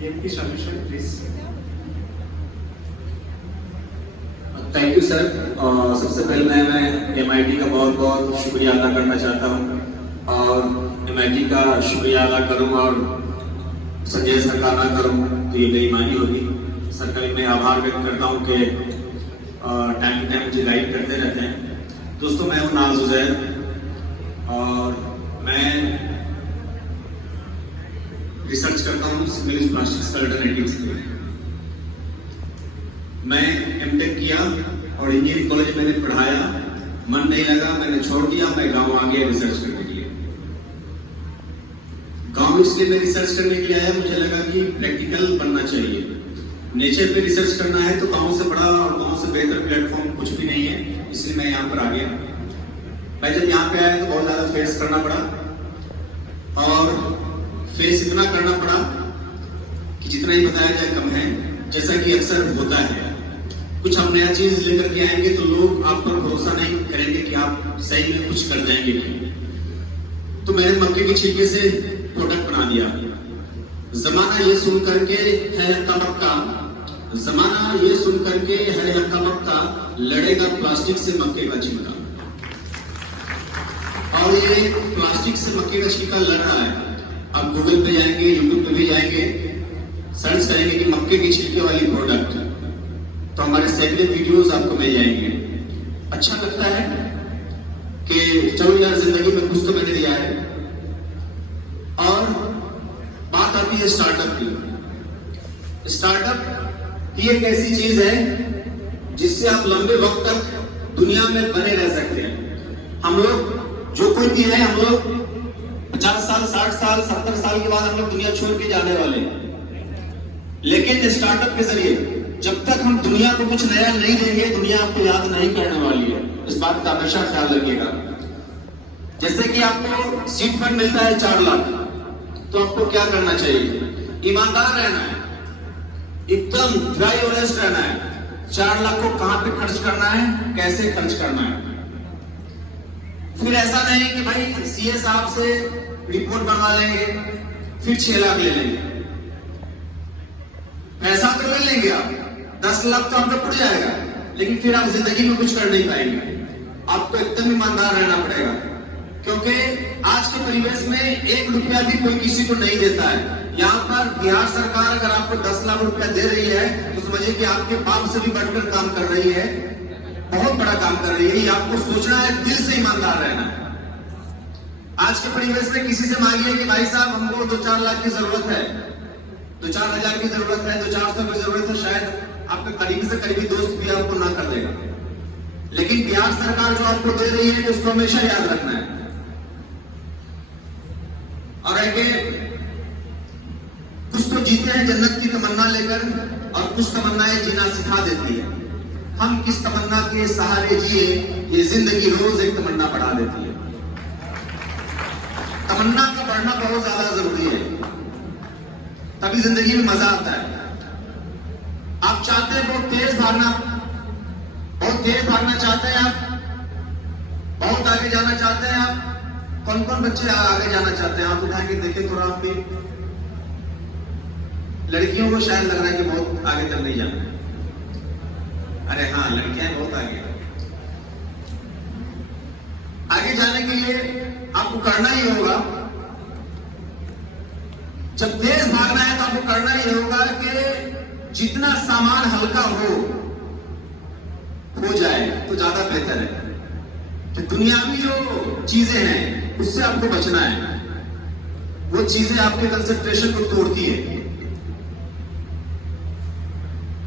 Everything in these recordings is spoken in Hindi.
EMP solution, please. Thank you sir. सबसे पहले मैं MIT का बहुत बहुत शुक्रिया अदा करना चाहता हूँ और MIT का शुक्रिया अदा करूँ और संजय सर का ना करूँ तो ये बेईमानी होगी। सर का भी मैं आभार व्यक्त करता हूँ कि टाइम टू टाइम मुझे गाइड करते रहते हैं। दोस्तों, मैं हूँ नाज उजैर और मैं रिसर्च करता हूँ सिंगल यूज प्लास्टिक्स अल्टरनेटिव्स में। मैं एमटेक किया और इंजीनियरिंग कॉलेज मैंने पढ़ाया, मन नहीं लगा, मैंने छोड़ दिया। मैं गांव आ गया रिसर्च करने के लिए। गांव इसलिए मैं रिसर्च करने के लिए आया, मुझे लगा कि प्रैक्टिकल बनना चाहिए। नेचर पे रिसर्च करना है तो गांव से बड़ा और गांव से बेहतर प्लेटफॉर्म कुछ भी नहीं है, इसलिए मैं यहाँ पर आ गया। मैं जब यहाँ पे आया तो बहुत ज्यादा फेस करना पड़ा और फेस इतना करना पड़ा कि जितना ही बताया जाए कम है। जैसा कि अक्सर होता है, कुछ हम नया चीज लेकर के आएंगे तो लोग आप पर भरोसा नहीं करेंगे कि आप सही में कुछ कर जाएंगे। तो मैंने मक्के के छिलके से प्रोडक्ट बना दिया। जमाना ये सुन करके है हक्का बक्का, जमाना ये सुन करके है हक्का बक्का, लड़ेगा प्लास्टिक से मक्के का छिलका। और ये प्लास्टिक से मक्के का छिलका लड़ रहा है। आप गूगल पे जाएंगे, यूट्यूब पे भी जाएंगे, सर्च करेंगे कि मक्के के छिलके वाली प्रोडक्ट, तो हमारे सैकड़ों वीडियोस आपको मिल जाएंगे। अच्छा लगता है कि चलो यार, जिंदगी में कुछ तो मैंने दिया है। और बात आती है स्टार्टअप की। स्टार्टअप ही एक ऐसी चीज है जिससे आप लंबे वक्त तक दुनिया में बने रह सकते हैं। हम लोग जो कोई भी है, हम लोग 50 साल, 60 साल, 70 साल के बाद हम लोग दुनिया छोड़ के जाने वाले हैं। लेकिन स्टार्टअप के जरिए जब तक हम दुनिया को कुछ नया नहीं देंगे, दुनिया आपको याद नहीं करने वाली है। इस बात का हमेशा ख्याल रखिएगा। जैसे कि आपको सीड फंड मिलता है 4 लाख, तो आपको क्या करना चाहिए? ईमानदार रहना है, एकदम ड्राई ऑनेस्ट रहना है। 4 लाख को कहां पे खर्च करना है, कैसे खर्च करना है। फिर ऐसा नहीं कि भाई CA साहब से रिपोर्ट बनवा लेंगे फिर 6 लाख ले लेंगे। पैसा तो ले लेंगे आप, 10 लाख तो आपका पड़ जाएगा, लेकिन फिर आप जिंदगी में कुछ कर नहीं पाएंगे। आपको एकदम ईमानदार रहना पड़ेगा, क्योंकि आज के परिवेश में 1 रुपया भी कोई किसी को नहीं देता है। यहाँ पर बिहार सरकार अगर आपको 10 लाख रुपया दे रही है तो समझिए कि आपके बाप से भी बढ़कर काम कर रही है, बहुत बड़ा काम कर रही है। ये आपको सोचना है, दिल से ईमानदार रहना है। आज के परिवेश में किसी से मांगिए कि भाई साहब हमको 2-4 लाख की जरूरत है, 2-4 हजार की जरूरत है, 2-400 की जरूरत है, शायद आपका करीबी से करीबी दोस्त भी आपको ना कर देगा। लेकिन बिहार सरकार जो आपको दे रही है उसको हमेशा याद रखना है। और आगे कुछ तो जीते हैं जन्नत की तमन्ना लेकर, और कुछ तमन्नाएं जीना सिखा देती है। हम किस तमन्ना के सहारे जिए, ये जिंदगी रोज एक तमन्ना बढ़ा देती है। तमन्ना का बढ़ना बहुत ज्यादा जरूरी है, तभी जिंदगी में मजा आता है। आप चाहते हैं बहुत तेज भागना, बहुत तेज भागना चाहते हैं आप, बहुत आगे जाना चाहते हैं आप। कौन कौन बच्चे आगे जाना चाहते हैं? आप उठा के देखें थोड़ा। आप भी लड़कियों को शायद लग रहा है कि बहुत आगे तक नहीं जाना है। अरे हाँ, लड़कियां बहुत आगे। आगे जाने के लिए आपको करना ही होगा, जब तेज भागना है तो आपको करना ही होगा कि जितना सामान हल्का हो जाए तो ज्यादा बेहतर है। कि दुनियावी जो चीजें हैं उससे आपको बचना है। वो चीजें आपके कंसंट्रेशन को तोड़ती है।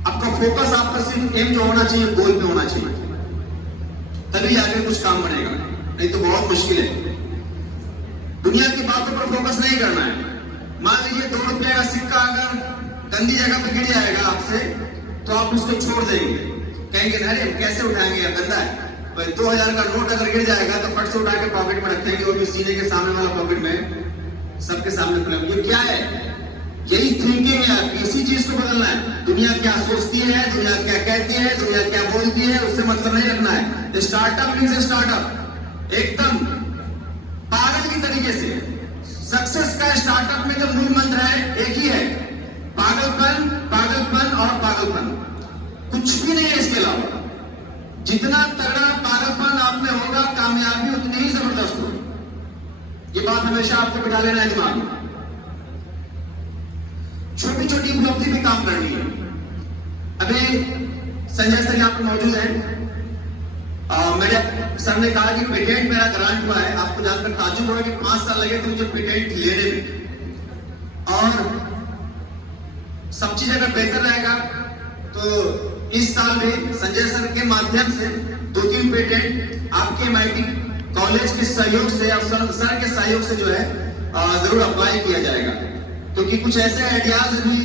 आपका फोकस, आपका सिर्फ एम जो होना चाहिए, गोल पे होना चाहिए, तभी आगे कुछ काम बनेगा, नहीं तो बहुत मुश्किल है। दुनिया की बातों पर फोकस नहीं करना है। मान लीजिए 2 रुपये का सिक्का अगर गंदी जगह पे गिर जाएगा आपसे, तो आप उसको छोड़ देंगे, कहेंगे अरे कैसे उठाएंगे यार, गंदा है। 2000 का नोट अगर गिर जाएगा तो फट से उठा के पॉकेट में रखेंगे, वो भी सीने के सामने वाला पॉकेट में, सबके सामने खुलेंगे। ये क्या है? यही थिंकिंग है आपकी। इसी चीज को बदलना है। दुनिया क्या सोचती है, दुनिया क्या कहती है, दुनिया क्या बोलती है, उससे मतलब नहीं रखना है। स्टार्टअप मीन्स स्टार्टअप एकदम पागल की तरीके से। सक्सेस का स्टार्टअप में जो मूल मंत्र है एक ही है, पागलपन, कुछ भी नहीं है इसके अलावा। जितना तगड़ा पागलपन आप में होगा, कामयाबी उतनी ही जबरदस्त होगी। ये बात हमेशा आपको बिठा लेना है दिमाग में। छोटी छोटी उपलब्धि भी काम करनी है। अभी संजय सर यहाँ पर मौजूद है। मेरे सर ने कहा कि पेटेंट मेरा ग्रांट हुआ है। आपको जानकर ताज्जुब होगा कि 5 साल लगे थे मुझे पेटेंट लेने में। और सब चीज अगर बेहतर रहेगा तो इस साल भी संजय सर के माध्यम से 2-3 पेटेंट आपके MIT कॉलेज के सहयोग से और सर के सहयोग से जो है जरूर अप्लाई किया जाएगा। क्योंकि कुछ ऐसे आइडियाज भी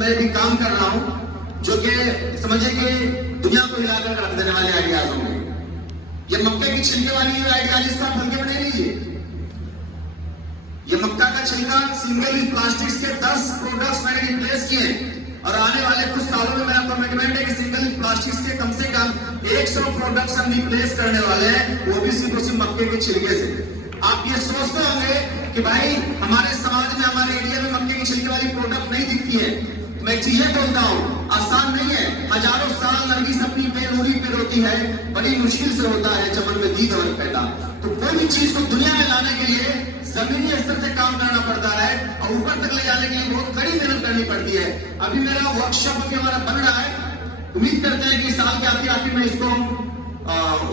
मैं भी काम कर रहा हूं जो कि समझिए कि दुनिया को हिलाकर रख देने वाले आइडियाज होंगे। ये मक्के की छिलके वाली आइडिया जिसको आप हल्के में नहीं लीजिए। ये मक्का का छिलका सिंगल यूज प्लास्टिक्स के 10 प्रोडक्ट्स मैंने रिप्लेस किए और आने वाले कुछ सालों में मेरा कमिटमेंट है कि सिंगल यूज प्लास्टिक्स के कम से कम 100 प्रोडक्ट्स हम रिप्लेस करने वाले हैं, वो भी सिर्फ उसी मक्के के छिलके से। आप ये सोचते होंगे कि भाई हमारे समाज में, हमारे एरिया में मक्के की छिलके वाली प्रोडक्ट नहीं दिखती है। मैं चीजें बोलता हूँ, आसान नहीं है। हजारों साल नरगिस अपनी बेनूरी पे रोती है, बड़ी मुश्किल से होता है चमन में दीद और पैदा। तो कोई भी चीज को दुनिया में लाने के लिए जमीनी स्तर से काम करना पड़ता है और ऊपर तक ले जाने के लिए बहुत कड़ी मेहनत करनी पड़ती है। अभी मेरा वर्कशॉप अभी हमारा बन रहा है। उम्मीद करते हैं कि साल के आखिर में इसको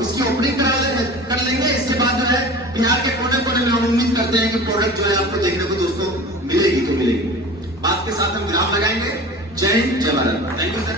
उसकी ओपनिंग कर लेंगे। इसके बाद जो है बिहार के कोने कोने में हम उम्मीद करते हैं कि प्रोडक्ट जो है आपको देखने को दोस्तों मिलेगी तो मिलेगी। बात के साथ हम विराम लगाएंगे। जय हिंद, जय भारत। Thank you sir.